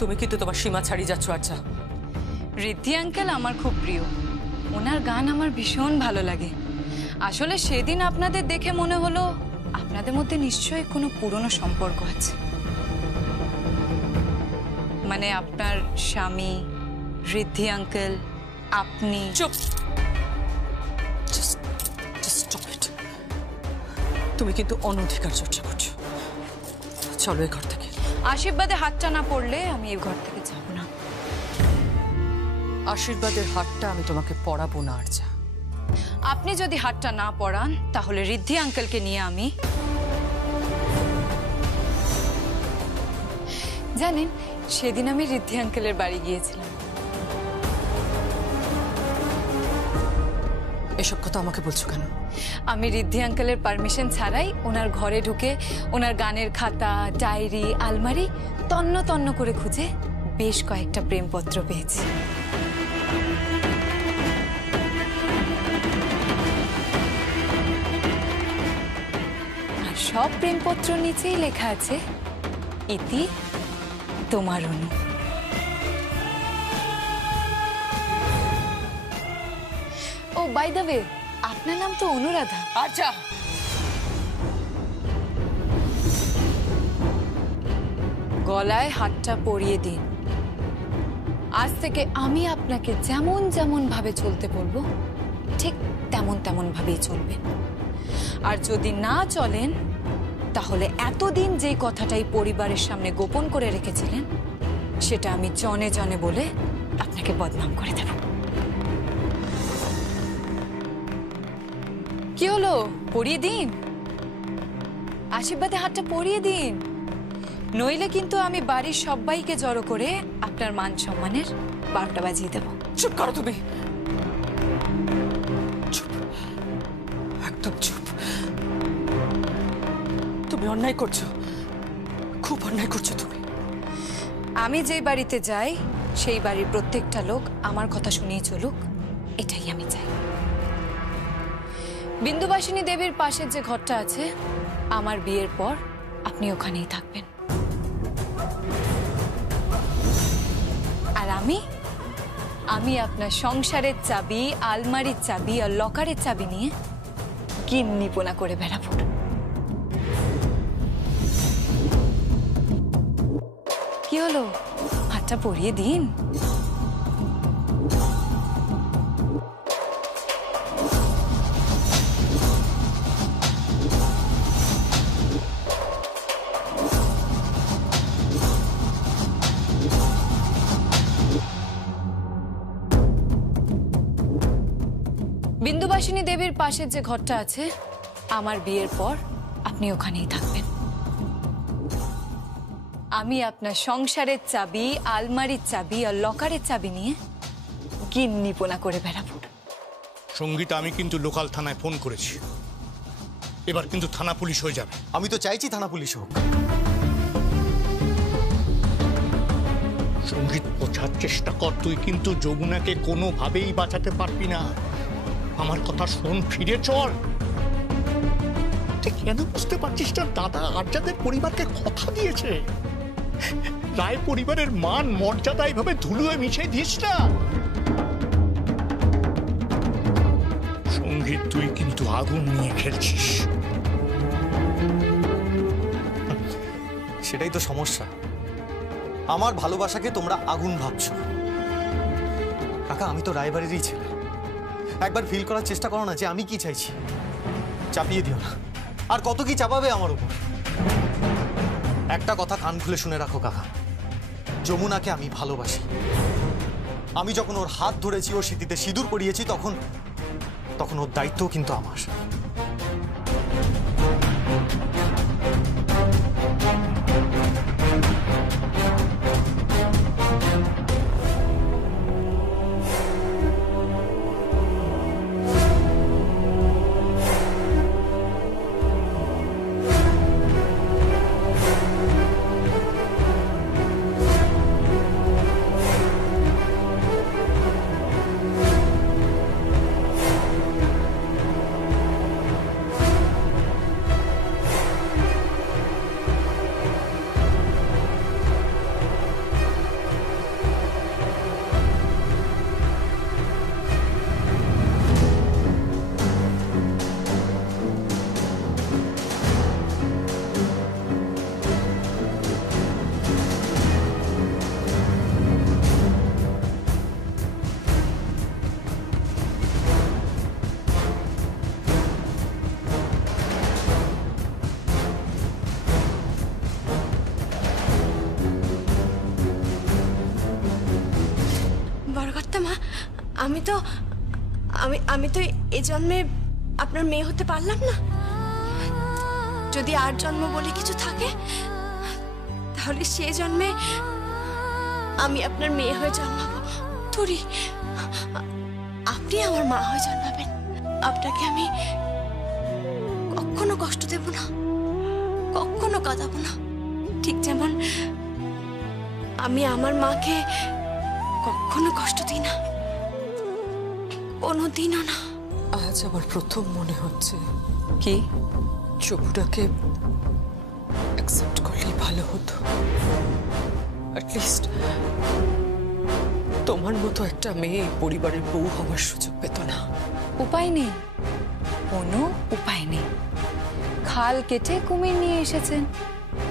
তুমি কিন্তু তোমার সীমা ছাড়িয়ে যাচ্ছ। আচ্ছা, ঋদ্ধি আঙ্কেল আমার খুব প্রিয়, ওনার গান আমার ভীষণ ভালো লাগে। আসলে সেদিন আপনাদের দেখে মনে হলো আপনাদের মধ্যে নিশ্চয়ই কোনো পুরনো সম্পর্ক আছে। মানে আপনার স্বামী, ঋদ্ধি আঙ্কেল, আপনি। চুপ। তুমি কিন্তু অনধিকার চর্চা করছো। চলো এই ঘর থেকে। আশীর্বাদে হাতটা না পড়লে আমি এই ঘর থেকে যাব না। আশীর্বাদের হাতটা আমি তোমাকে পড়াবো না। আর যা, আপনি যদি হাতটা না পড়ান তাহলে ঋদ্ধি আঙ্কেলকে নিয়ে আমি, জানেন সেদিন আমি ঋদ্ধি আঙ্কেলের বাড়ি গিয়েছিলাম। এসব কথা আমাকে বলছো কেন? আমি ঋদ্ধি আঙ্কেলের পারমিশন ছাড়াই ওনার ঘরে ঢুকে ওনার গানের খাতা, ডায়েরি, আলমারি তন্ন তন্ন করে খুঁজে বেশ কয়েকটা প্রেমপত্র পেয়েছি। আর সব প্রেমপত্র নিচেই লেখা আছে, ইতি তোমার অনু। ও বাই দ্য ওয়ে, আপনার নাম তো অনুরাধা। আচ্ছা, গলায় হাতটা পরিয়ে দিন। আজ থেকে আমি আপনাকে যেমন যেমন ভাবে চলতে বলবো ঠিক তেমন তেমন ভাবেই চলবেন। আর যদি না চলেন তাহলে এতদিন যে কথাটাই পরিবারের সামনে গোপন করে রেখেছিলেন সেটা আমি জনে জনে বলে আপনাকে বদনাম করে দেব। কি হলো, পরিয়ে দিন? আশীর্বাদে হাতটা পরিয়ে দিন, নইলে কিন্তু আমি বাড়ির সবাইকে জড়ো করে আপনার মান সম্মানের 12টা বাজিয়ে দেব। চুপ করো তুমি। চুপ, একদম চুপ। তুমি অন্যায় করছো, খুব অন্যায় করছো তুমি। আমি যেই বাড়িতে যাই সেই বাড়ির প্রত্যেকটা লোক আমার কথা শুনেই চলুক, এটাই আমি চাই। বিন্দুবাসিনী দেবীর পাশের যে ঘরটা আছে, আমার বিয়ের পর আপনি ওখানেই থাকবেন। আর আমি আপনার সংসারের চাবি, আলমারির চাবি আর লকারের চাবি নিয়ে গিন্নিপনা করে বেড়াবো। কি হলো, হাতটা পরিয়ে দিন। বিন্দুবাসিনী দেবীর পাশের যে ঘরটা আছে, আমার বিয়ের পর আপনি ওখানেই থাকবেন। আমি আপনার সংসারের চাবি, আলমারির চাবি আর লকারের চাবি নিয়ে গিন্নিপনা করে বেড়াবো। সঙ্গীতা, আমি কিন্তু লোকাল থানায় ফোন করেছি, এবার কিন্তু থানা পুলিশ হয়ে যাবে। আমি তো চাইছি থানা পুলিশ হোক। সঙ্গীত, বোঝার চেষ্টা কর, তুই কিন্তু যমুনাকে কোনোভাবেই বাঁচাতে পারবি না। আমার কথা শোন, ফিরে চল। তুই কেন বুঝতে পারছিস না? দাদা আর্যাদের পরিবারকে কথা দিয়েছে, রায় পরিবারের মান মর্যাদা এইভাবে ধুলোয় মিশিয়ে দিস না। সঙ্গীত, তুই কিন্তু আগুন নিয়ে খেলছিস। সেটাই তো সমস্যা, আমার ভালোবাসাকে তোমরা আগুন ভাবছো। কাকা, আমি তো রায়বাড়িরই ছেলে। একবার ফিল করার চেষ্টা করো না যে আমি কি চাইছি। চাপিয়ে দিও না, আর কত কি চাপাবে আমার উপর। একটা কথা কান খুলে শুনে রাখো কাকা, যমুনাকে আমি ভালোবাসি। আমি যখন ওর হাত ধরেছি, ওর সিঁথিতে সিঁদুর পরিয়েছি, তখন ওর দায়িত্বও কিন্তু আমার। আমি তো আমি তো এই জন্মে আপনার মেয়ে হতে পারলাম না। যদি আর জন্ম বলে কিছু থাকে তাহলে সে জন্মে আমি আপনার মেয়ে হয়ে জন্মাবো। তুরি, আপনি আমার মা হয়ে জন্মাবেন। আপনাকে আমি কখনো কষ্ট দেব না, কখনো কাঁদাবো না। ঠিক যেমন আমি আমার মাকে কখনো কষ্ট দিই না, কোনোদিনও না। আজ আমার প্রথম মনে হচ্ছে কি? চপুটাকে অ্যাকসেপ্ট করলেই ভালো হতো। অ্যাটলিস্ট তোমার মতো একটা মেয়ে পরিবারের বউ হওয়ার সুযোগ পেত না। উপায় নেই, কোনো উপায় নেই। খাল কেটে কুমির নিয়ে এসেছেন,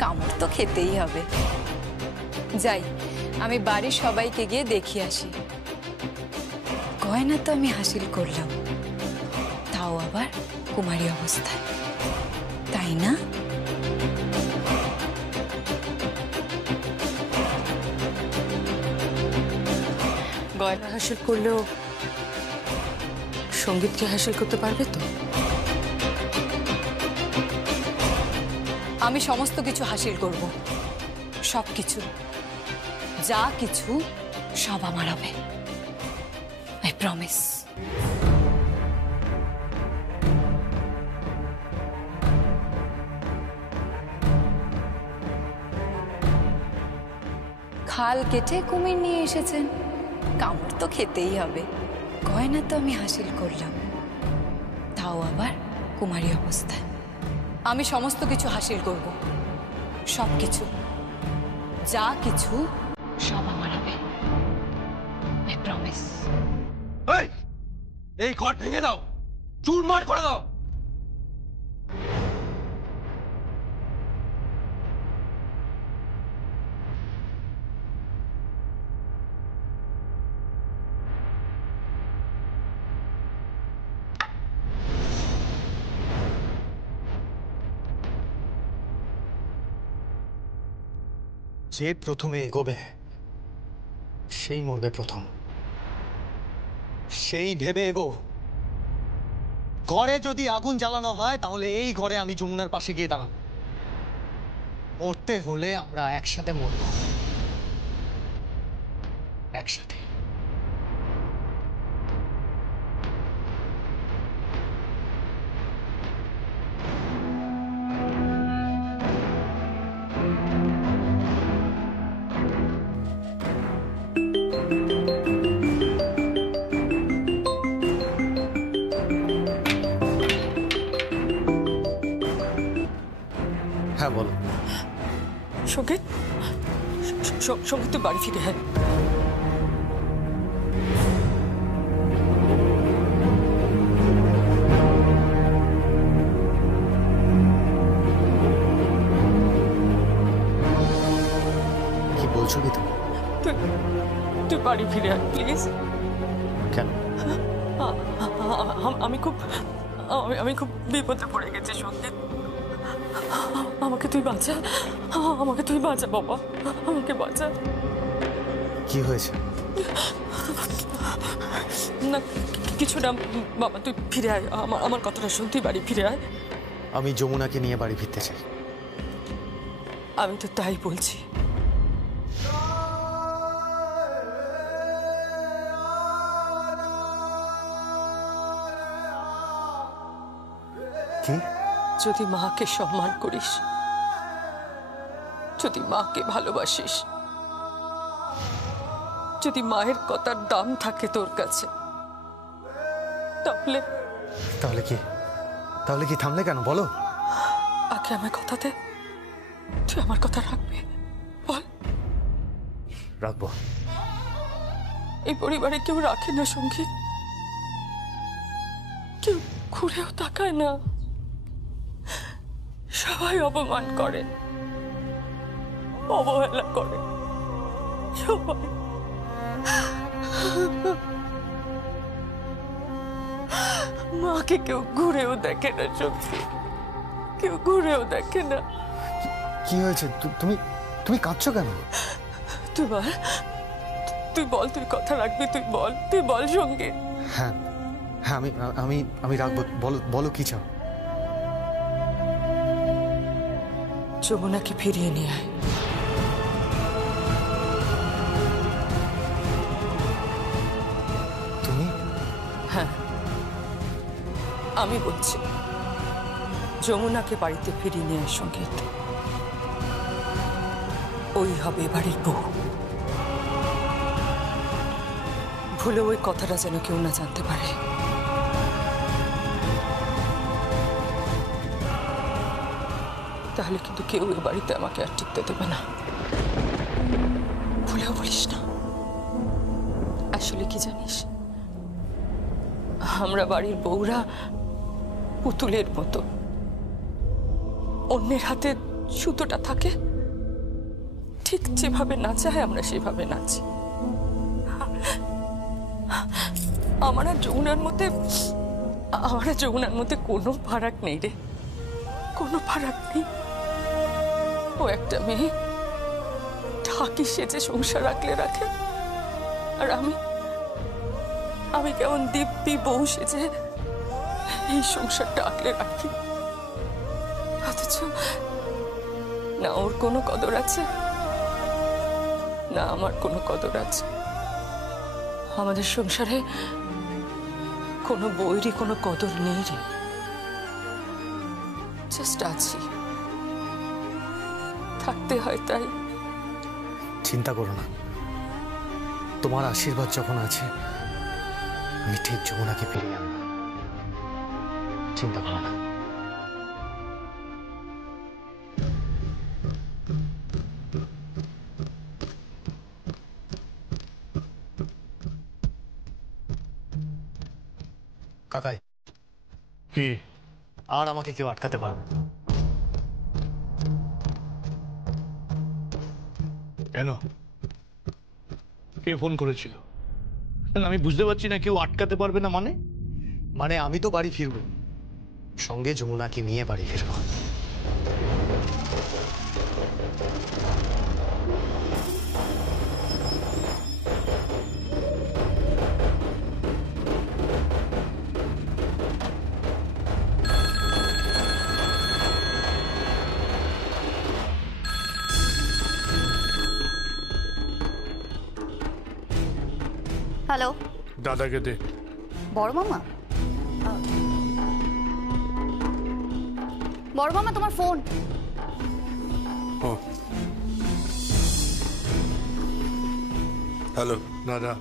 কামড় তো খেতেই হবে। যাই, আমি বাড়ির সবাইকে গিয়ে দেখিয়ে আসি। গয়না তো আমি হাসিল করলাম, তাও আবার কুমারী অবস্থায়, তাই না? গয়না হাসিল করলেও সঙ্গীতকে হাসিল করতে পারবে তো? আমি সমস্ত কিছু হাসিল করব, সব কিছু, যা কিছু সব আমার হবে। I promise. খাল কেটে কুমির নিয়ে এসেছেন, কামড় তো খেতেই হবে। গয়না তো আমি হাসিল করলাম, তাও আবার কুমারী অবস্থায়। আমি সমস্ত কিছু হাসিল করব, সব কিছু, যা কিছু সব আমার হবে। I promise. এই ঘর ভেঙে দাও, চুরমার করে দাও। যে প্রথমে এগোবে সেই মরবে প্রথম, সেই ভেবে এগো। ঘরে যদি আগুন জ্বালানো হয় তাহলে এই ঘরে আমি যমুনার পাশে গিয়ে দাঁড়াবো। মরতে হলে আমরা একসাথে মরব, একসাথে। হ্যাঁ বলো। সঙ্গীত, সঙ্গীত তুই বাড়ি ফিরে আয়। কি বলছো কি তুমি? তুই বাড়ি ফিরে আয় প্লিজ। কেন? আমি খুব বিপদে পড়ে গেছি সঙ্গীত। আমাকে তুই বাঁচা, আমাকে তুই বাঁচা বাবা, আমাকে বাঁচা। কি হয়েছে? না কিছু না বাবা, তুই ফিরে আয়। আমার কথাটা শুন, তুই বাড়ি ফিরে আয়। আমি যমুনাকে নিয়ে বাড়ি ফিরতে চাই। আমি তো তাই বলছি। কি? যদি মাকে সম্মান করিস, যদি মাকে ভালোবাসিস, যদি মায়ের কথার দাম থাকে তোর কাছে, তাহলে তাহলে কি? তাহলে কি থামলে কেন বলো? আগে আমার কথা দে, তুই আমার কথা রাখবি? বল। রাখবো। এই পরিবারে কেউ রাখে না সঙ্গীত, কেউ ঘুরেও তাকায় না, সবাই অপমান করে, অবহেলা করে সবাই। মাকে কেউ ঘুরেও দেখে না সঙ্গীত, কেউ ঘুরেও দেখে না। কি হয়েছে? তুমি তুমি কাঁদছো কেন? তুই বল, তুই বল, তুই কথা রাখবি, তুই বল সঙ্গীত। হ্যাঁ হ্যাঁ, আমি আমি আমি রাখবো। বলো বলো কি চাও? যমুনাকে ফিরিয়ে নিয়ে আয়। তুমি? হ্যাঁ, আমি বলছি, যমুনাকে বাড়িতে ফিরিয়ে নিয়ে আয় সঙ্গীত। ওই হবে বাড়ির বউ। ভুলে ওই কথাটা যেন কেউ না জানতে পারে। তাহলে কিন্তু কেউ এ বাড়িতে আমাকে আর টিকতে দেবে না। ভুলেও বলিস না। আসলে কি জানিস, আমরা বাড়ির বউরা পুতুলের মতো, অন্যের হাতে সুতোটা থাকে, ঠিক যেভাবে নাচায় আমরা সেভাবে নাচি। আমার আর যমুনার মধ্যে কোনো ফারাক নেই রে, কোনো ফারাক নেই। ও একটা মেয়ে, ঢাকি সেজে সংসার রাখে, আর আমি কেমন দিব্যি বউ সেজে এই সংসারটা আঁকলে রাখি। অথচ না ওর কোনো কদর আছে, না আমার কোনো কদর আছে। আমাদের সংসারে কোনো বউয়েরই কোনো কদর নেই রে। জাস্ট আছি, থাকতে হয় তাই। চিন্তা করো না, তোমার আশীর্বাদ যখন আছে আমি ঠিক যমুনাকে ফিরিয়ে আনবো। চিন্তা করো না। কাকাই, কি? আর আমাকে কেউ আটকাতে পারবে না। কেন? কে ফোন করেছিল? আমি বুঝতে পারছি না, কেউ আটকাতে পারবে না মানে? মানে আমি তো বাড়ি ফিরবো, সঙ্গে যমুনাকে নিয়ে বাড়ি ফিরবো। হ্যালো, দাদাকে দে। বড় মামা? বড় মামা তোমার ফোন। হ্যালো দাদা,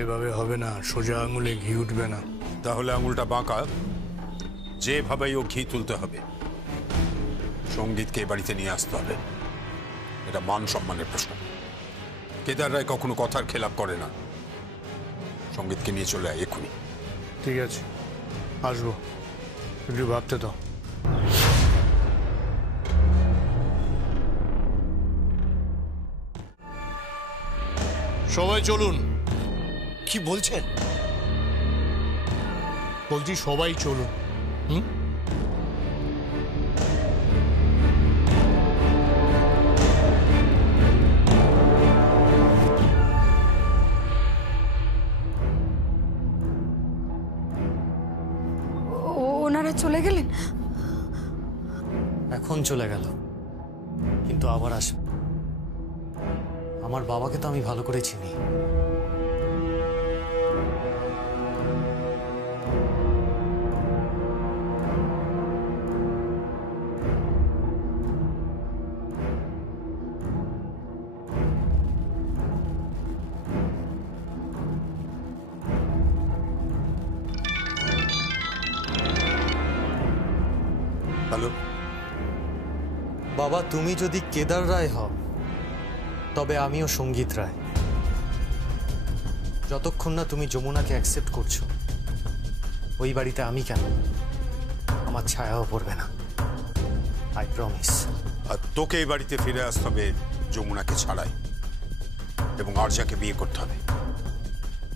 এভাবে হবে না, সোজা আঙুলে ঘি উঠবে না। তাহলে আঙুলটা বাঁকা, যেভাবেই ও ঘি তুলতে হবে। সঙ্গীতকে এ বাড়িতে নিয়ে আসতে হবে, এটা মান সম্মানের প্রশ্ন। কেদার রায় কখনো কথার খেলাপ করে না। সঙ্গীতকে নিয়ে চলে আয় এক্ষুনি। ঠিক আছে, আসবো, একটু ভাবতে দাও। সবাই চলুন। কি বলছেন? বলছি সবাই চলুন। হুম? ওনারা চলে গেলেন? এখন চলে গেল, কিন্তু আবার আসবে। আমার বাবাকে তো আমি ভালো করে চিনি। হ্যালো বাবা, তুমি যদি কেদার রায় হও তবে আমিও সঙ্গীত রায়। যতক্ষণ না তুমি যমুনাকে অ্যাকসেপ্ট করছো, ওই বাড়িতে আমি কেন, আমার ছায়াও পড়বে না। I promise. আর তোকে এই বাড়িতে ফিরে আসতে হবে যমুনাকে ছাড়াই, এবং আরজাকে বিয়ে করতে হবে।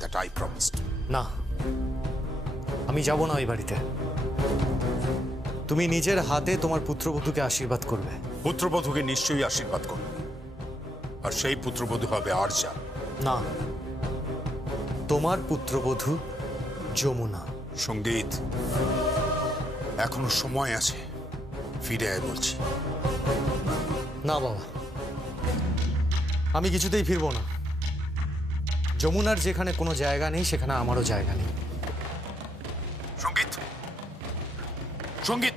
That I promised. না, আমি যাব না ওই বাড়িতে। তুমি নিজের হাতে তোমার পুত্রবধূকে আশীর্বাদ করবে। পুত্রবধূকে নিশ্চয়ই আশীর্বাদ করবে, আর সেই পুত্রবধূ হবে আরজা। না, তোমার পুত্রবধূ যমুনা। সঙ্গীত, এখনো সময় আছে, ফিরে আয় বলছি। না বাবা, আমি কিছুতেই ফিরবো না। যমুনার যেখানে কোনো জায়গা নেই সেখানে আমারও জায়গা নেই। সঙ্গীত, সঙ্গীত,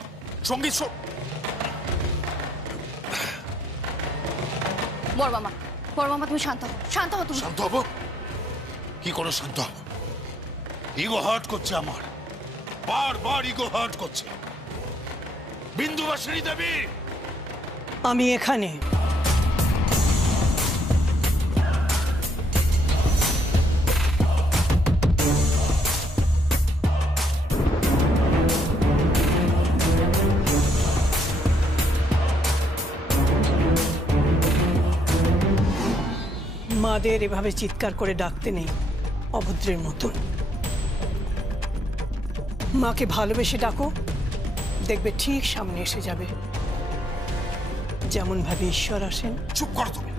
সঙ্গীত, বড় মামা তুমি শান্ত হও, শান্ত হও তুমি। শান্ত হবো? কি করে শান্ত হবো? ইগো হার্ট করছে আমার, বারবার ইগো হার্ট করছে। বিন্দুবাসিনী দেবী, আমি এখানে। মাদের এভাবে চিৎকার করে ডাকতে নেই, অভদ্রের মতন। মাকে ভালোবেসে ডাকো, দেখবে ঠিক সামনে এসে যাবে, যেমন ভাবে ঈশ্বর আসেন। চুপ করো তুমি।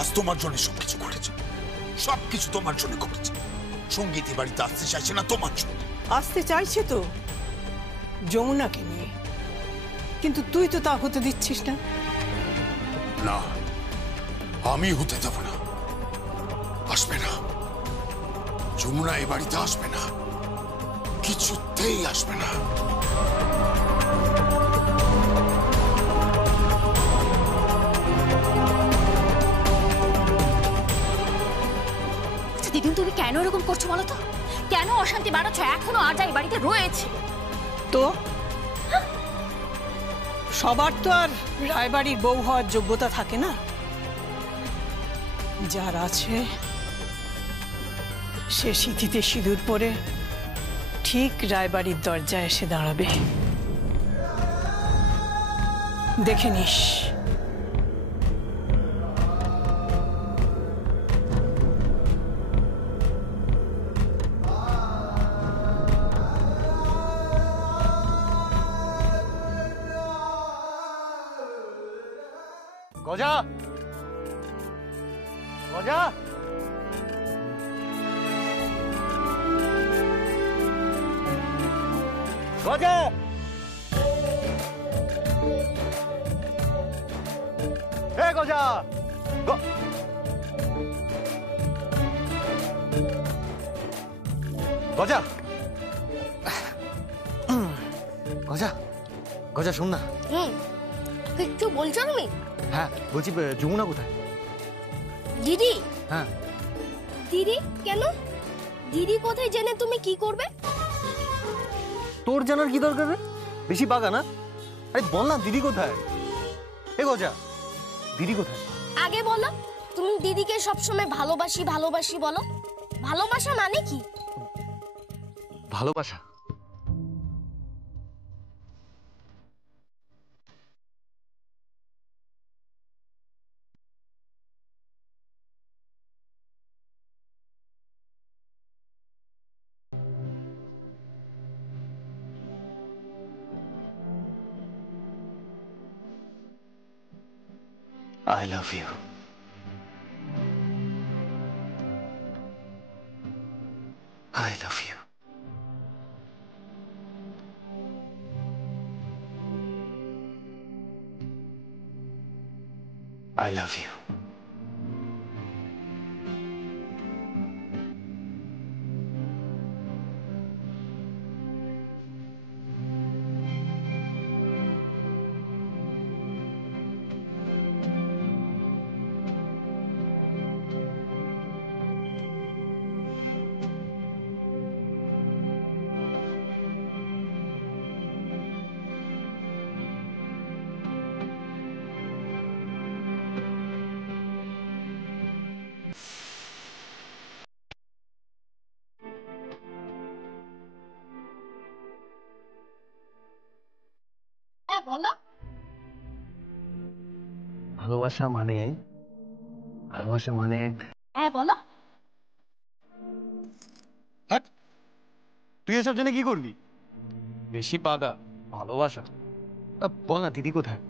আজ তোমার জন্য সবকিছু ঘটেছে, সবকিছু তোমার জন্য ঘটেছে। সঙ্গীত এ বাড়িতে আসতে চাইছে না তোমার জন্য। আসতে চাইছে তো যমুনাকে নিয়ে, কিন্তু তুই তো তা হতে দিচ্ছিস না। না, আমি হতে দেব না। আসবে না, যমুনা এ বাড়িতে আসবে না, কিছুতেই আসবে না। আচ্ছা দিদি, তুমি কেন এরকম করছো বলো তো? কেন অশান্তি বাড়াচ্ছ? এখনো আরজা এই বাড়িতে রয়েছে। তো সবার তো আর রায়বাড়ির বউ হওয়ার যোগ্যতা থাকে না। যার আছে সে সিঁথিতে সিঁদুর পরে ঠিক রায়বাড়ির দরজায় এসে দাঁড়াবে, দেখে নিস। গজা, গজা, গজা, হে গজা, গজা, গজা, গজা শোন না। কিছু বলছো তুমি? হ্যাঁ বলছি, যমুনা কোথায়? দিদি? হ্যাঁ। দিদি কেন? দিদি কোথায় জেনে তুমি কি করবে? তোর জানার কি দরকার রে? বেশি বাগা না। আরে বল না, দিদি কোথায়? এ গজা, দিদি কোথায়? আগে বলো। তুমি দিদিকে সবসময় ভালোবাসি ভালোবাসি বলো। ভালোবাসা মানে কি? ভালোবাসা? I love you. I love you. I love you. ভালোবাসা মানে হ্যাঁ বলো। তুই এসব জেনে কি করবি? বেশি পাগা। ভালোবাসা? বল না, দিদি কোথায়?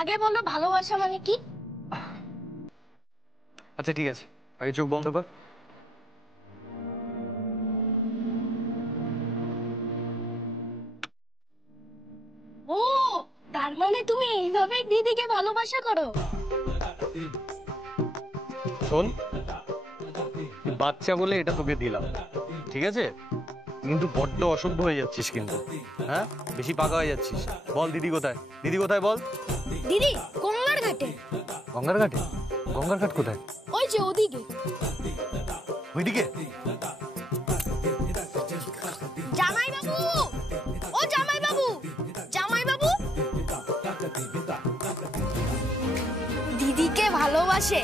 আগে বলো ভালোবাসা মানে কি? আচ্ছা ঠিক আছে, আগে চোখ বন্ধ কর। ও, তার মানে তুমি এইভাবে দিদিকে ভালোবাসা করো? শোন, বাচ্চা বলে এটা তোকে দিলাম, ঠিক আছে? কিন্তু বড্ড অসভ্য হয়ে যাচ্ছিস কিন্তু, হ্যাঁ? বেশি পাকা হয়ে যাচ্ছিস। বল দিদি কোথায়? দিদি কোথায় বল? দিদি গঙ্গার ঘাটে। গঙ্গার ঘাটে? গঙ্গার ঘাট কোথায়? ওই যে ওদিকে। ওইদিকে? জামাই বাবু, ও জামাই বাবু, জামাই বাবু দিদিকে ভালোবাসে।